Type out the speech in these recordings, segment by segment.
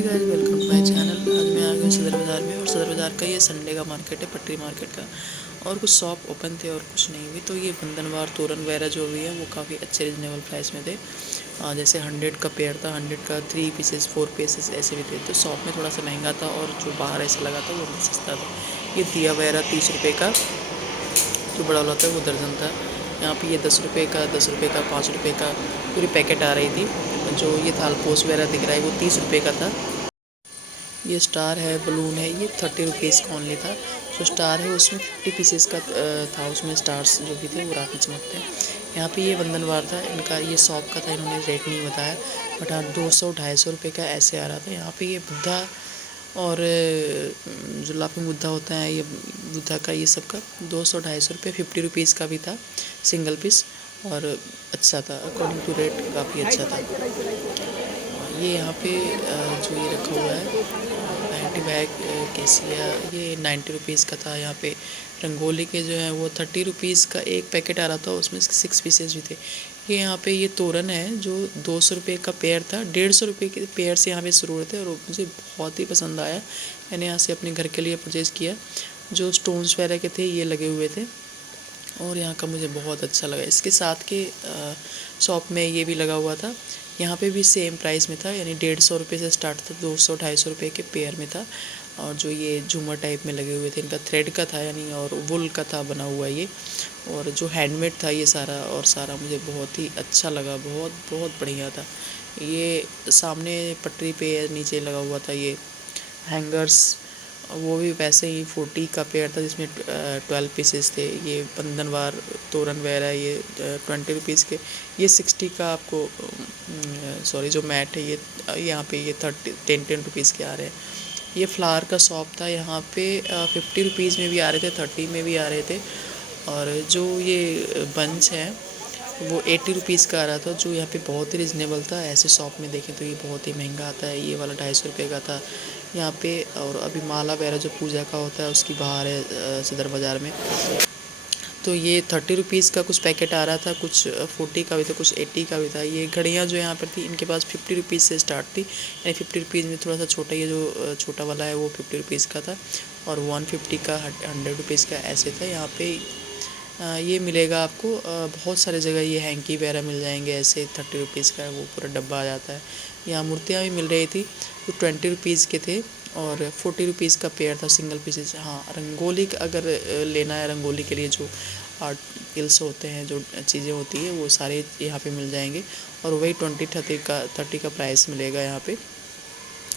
Hey guys, welcome to my channel. आज मैं आ गया हूँ सदर बाज़ार में, और सदर बाज़ार का ये संडे का मार्केट है, पटरी मार्केट का। और कुछ शॉप ओपन थे और कुछ नहीं भी। तो ये बंधनवार तोरण वगैरह जो भी है वो काफ़ी अच्छे रिजनेबल प्राइस में थे। जैसे 100 का पेयर था, 100 का 3 पीसेस 4 पीसेस ऐसे भी थे। तो शॉप में थोड़ा सा महंगा था और जो बाहर ऐसा लगा था वो सस्ता था। ये दिया वगैरह 30 रुपये का जो बड़ा वाला था वो दर्जन था। यहाँ पे ये 10 रुपये का, 10 रुपये का, 5 रुपये का पूरी पैकेट आ रही थी। जो ये थालपोस वगैरह दिख रहा है वो 30 रुपये का था। ये स्टार है, बलून है, ये 30 रुपीज़ का ओनली था। जो स्टार है उसमें 50 पीसेस का था, उसमें स्टार्स जो भी थे वो रात में चमकते हैं। यहाँ पे ये वंदनवार था, इनका ये शॉप का था, इन्होंने रेट नहीं बताया, बट हाँ 200-250 रुपये का ऐसे आ रहा था। यहाँ पे ये बुद्धा और जो लाफिंग बुद्धा होता है, ये बुद्धा का ये सब का 200-250 रुपये, 50 रुपीज़ का भी था सिंगल पीस, और अच्छा था अकॉर्डिंग टू रेट, काफ़ी अच्छा था। ये यहाँ पे जो ये रखा हुआ है एंटी बैग केसिया, ये 90 रुपीज़ का था। यहाँ पे रंगोली के जो है वो 30 रुपीज़ का एक पैकेट आ रहा था, उसमें 6 पीसेस भी थे। ये यहाँ पे ये तोरण है जो 200 रुपये का पेयर था, 150 रुपये के पेयर से यहाँ पे शुरू होते हैं, और मुझे बहुत ही पसंद आया। मैंने यहाँ से अपने घर के लिए परचेज़ किया। जो स्टोन्स वगैरह के थे ये लगे हुए थे, और यहाँ का मुझे बहुत अच्छा लगा। इसके साथ के शॉप में ये भी लगा हुआ था, यहाँ पे भी सेम प्राइस में था, यानी 150 रुपये से स्टार्ट था, 200-250 रुपये के पेयर में था। और जो ये झूमर टाइप में लगे हुए थे, इनका थ्रेड का था, यानी और वुल का था बना हुआ ये, और जो हैंडमेड था ये सारा, और सारा मुझे बहुत ही अच्छा लगा, बहुत बहुत बढ़िया था। ये सामने पटरी पे नीचे लगा हुआ था ये हैंगर्स, वो भी वैसे ही 40 का पेयर था, जिसमें 12 पीसेस थे। ये बंधनवार तोरण वगैरह ये 20 रुपीज़ के, ये 60 का आपको सॉरी जो मैट है ये यहाँ पे ये 10 रुपीज़ के आ रहे हैं। ये फ्लावर का शॉप था, यहाँ पे 50 रुपीज़ में भी आ रहे थे, 30 में भी आ रहे थे। और जो ये बंच है वो 80 रुपीज़ का आ रहा था, जो यहाँ पे बहुत ही रिजनेबल था। ऐसे शॉप में देखें तो ये बहुत ही महंगा आता है। ये वाला 250 रुपये का था यहाँ पे। और अभी माला वगैरह जो पूजा का होता है उसकी बाहर है सदर बाज़ार में। तो ये 30 रुपीज़ का कुछ पैकेट आ रहा था, कुछ 40 का भी था, कुछ 80 का भी था। ये घड़ियाँ जो यहाँ पर थी इनके पास 50 रुपीज़ से स्टार्ट थी, यानी 50 रुपीज़ में थोड़ा सा छोटा, ये जो छोटा वाला है वो 50 रुपीज़ का था, और 150 का, 100 रुपीज़ का ऐसे था। यहाँ पे ये मिलेगा आपको बहुत सारे जगह, ये हैंकी वगैरह मिल जाएंगे ऐसे 30 रुपीज़ का वो पूरा डब्बा आ जाता है। यहाँ मूर्तियाँ भी मिल रही थी, तो 20 रुपीज़ के थे, और 40 रुपीज़ का पेयर था सिंगल पीसेस। हाँ, रंगोली अगर लेना है, रंगोली के लिए जो आर्टिकल्स होते हैं, जो चीज़ें होती है, वो सारे यहाँ पे मिल जाएंगे, और वही 20-30 का प्राइस मिलेगा यहाँ पे।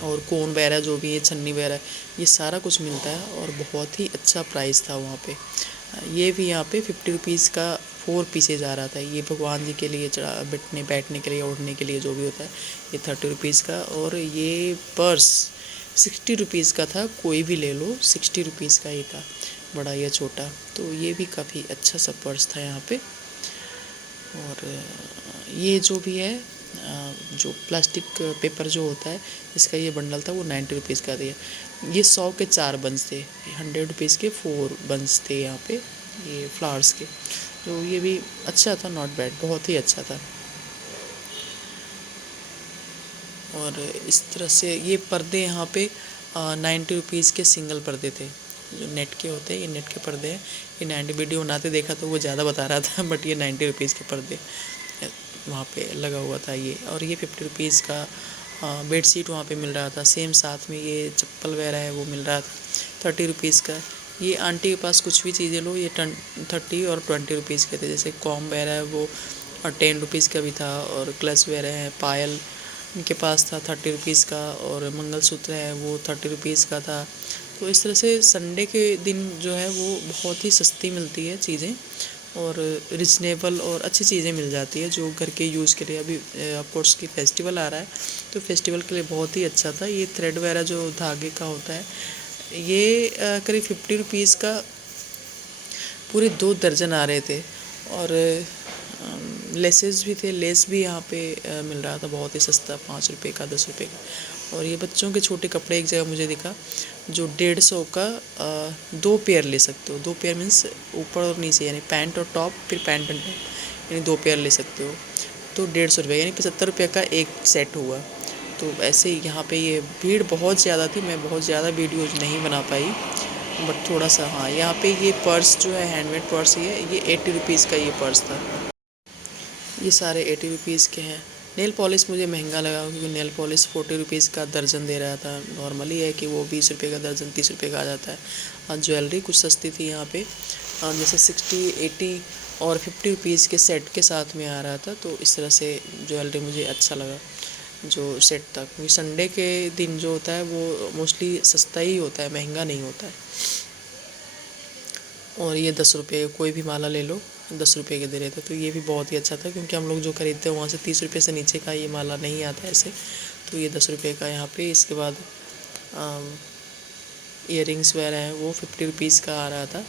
और कोन वगैरह जो भी है, छन्नी वगैरह, ये सारा कुछ मिलता है, और बहुत ही अच्छा प्राइस था वहाँ पे। ये भी यहाँ पे 50 रुपीज़ का 4 पीसेज आ रहा था। ये भगवान जी के लिए बैठने के लिए, ओढ़ने के लिए जो भी होता है, ये 30 रुपीज़ का। और ये पर्स 60 रुपीज़ का था, कोई भी ले लो 60 रुपीज़ का ही था, बड़ा या छोटा। तो ये भी काफ़ी अच्छा सा पर्स था यहाँ पे। और ये जो भी है जो प्लास्टिक पेपर जो होता है, इसका ये बंडल था, वो 90 रुपीज़ का दिया। ये 100 के 4 बंस थे, 100 रुपीज़ के 4 बंस थे यहाँ पे, ये फ्लावर्स के। तो ये भी अच्छा था, नॉट बैड, बहुत ही अच्छा था। और इस तरह से ये पर्दे यहाँ पे 90 रुपीज़ के सिंगल पर्दे थे, जो नेट के होते हैं, ये नेट के पर्दे हैं। ये 90, वीडियो बनाते देखा तो वो ज़्यादा बता रहा था, बट ये 90 रुपीज़ के पर्दे वहाँ पे लगा हुआ था ये। और ये 50 रुपीज़ का बेडशीट वहाँ पे मिल रहा था, सेम साथ में ये चप्पल वगैरह है वो मिल रहा था 30 रुपीज़ का। ये आंटी के पास कुछ भी चीज़ें लो, ये 30 और 20 रुपीज़ के थे। जैसे कॉम वगैरह है वो 10 रुपीज़ का भी था, और क्लच वगैरह है, पायल इनके पास था 30 रुपीज़ का, और मंगलसूत्र है वो 30 रुपीज़ का था। तो इस तरह से संडे के दिन जो है वो बहुत ही सस्ती मिलती है चीज़ें, और रिजनेबल और अच्छी चीज़ें मिल जाती है जो घर के यूज़ के लिए। अभी ऑफकोर्स की फेस्टिवल आ रहा है, तो फेस्टिवल के लिए बहुत ही अच्छा था। ये थ्रेड वगैरह जो धागे का होता है, ये करीब 50 रुपीज़ का पूरे 2 दर्जन आ रहे थे। और लेसेस भी थे, लेस भी यहाँ पे मिल रहा था बहुत ही सस्ता, 5 रुपये का, 10 रुपये का। और ये बच्चों के छोटे कपड़े एक जगह मुझे दिखा, जो 150 का 2 पेयर ले सकते हो। 2 पेयर मीन्स ऊपर और नीचे, यानी पैंट और टॉप, फिर पैंट एंड टॉप, यानी 2 पेयर ले सकते हो। तो 150 रुपये, यानी 75 रुपये का एक सेट हुआ। तो ऐसे ही यहाँ पे ये भीड़ बहुत ज़्यादा थी, मैं बहुत ज़्यादा वीडियोज़ नहीं बना पाई, बट थोड़ा सा हाँ। यहाँ पे ये पर्स जो है हैंडमेड पर्स ये 80 रुपीज़ का ये पर्स था। ये सारे 80 रुपीज़ के हैं। नेल पॉलिश मुझे महंगा लगा क्योंकि नेल पॉलिश 40 रुपीज़ का दर्जन दे रहा था। नॉर्मली है कि वो 20 रुपये का दर्जन 30 रुपये का आ जाता है। और ज्वेलरी कुछ सस्ती थी यहाँ पे, जैसे 60, 80 और 50 रुपीज़ के सेट के साथ में आ रहा था। तो इस तरह से ज्वेलरी मुझे अच्छा लगा जो सेट था, क्योंकि संडे के दिन जो होता है वो मोस्टली सस्ता ही होता है, महंगा नहीं होता है। और ये 10 रुपये कोई भी माला ले लो 10 रुपये के दे रहे थे, तो ये भी बहुत ही अच्छा था क्योंकि हम लोग जो खरीदते हैं वहाँ से 30 रुपये से नीचे का ये माला नहीं आता ऐसे। तो ये 10 रुपये का यहाँ पे। इसके बाद इयररिंग्स वगैरह हैं वो 50 रुपीज़ का आ रहा था।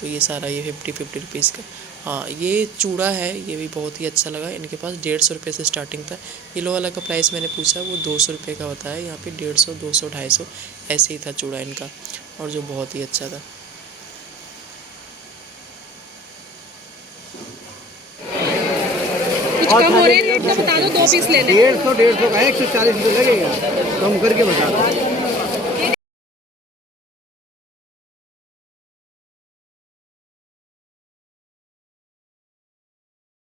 तो ये सारा ये 50 रुपीज़ का। हाँ, ये चूड़ा है, ये भी बहुत ही अच्छा लगा। इनके पास 150 रुपये से स्टार्टिंग था। येलो वाला का प्राइस मैंने पूछा, वो 200 रुपये का बताया। यहाँ पे 150, 200, 250 ऐसे ही था चूड़ा इनका, और जो बहुत ही अच्छा था। कुछ कम हो रहे हैं रेट का बता दो, 2 पीस ले लें। 150 का 140 रुपये लगेगा, कम करके बता दो।